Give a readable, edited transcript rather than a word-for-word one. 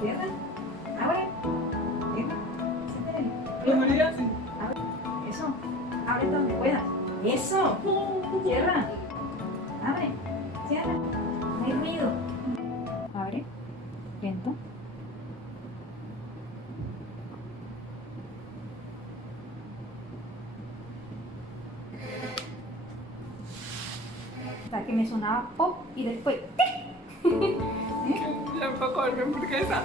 Cierra. Abre. Cierra. Siéntate. ¿Cómo le hacen? Abre. Eso. Abre donde puedas. Eso. Cierra. Abre. Cierra. No hay ruido. Abre. Lento. Hasta que me sonaba pop y después. Ya me fue a comer mi hamburguesa.